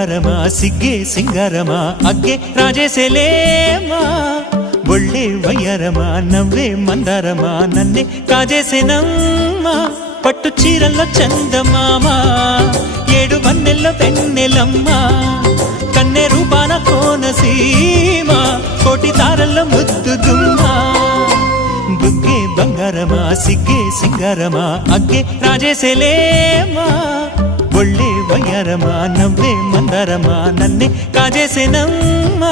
బంగారమా సిగ్గే సింగారమా అగ్గే రాజేసేలేమా ఒళ్ళే వయ్యారమా నవ్వే మందారమా నన్నే కాజేసేనమ్మా పట్టు చీరల్లో చందమామా ఏడు వన్నెల్లో వెన్నెలమ్మా కన్నె రూపాన కోనసీమ కోటి తారల్లో ముద్దుదుమ్మా బుగ్గే బంగారమా సిగ్గే సింగారమా అగ్గే రాజేసేలేమా ఒళ్ళే వయ్యారమా నవ్వే మందారమా నన్నే కాజేసేనమ్మా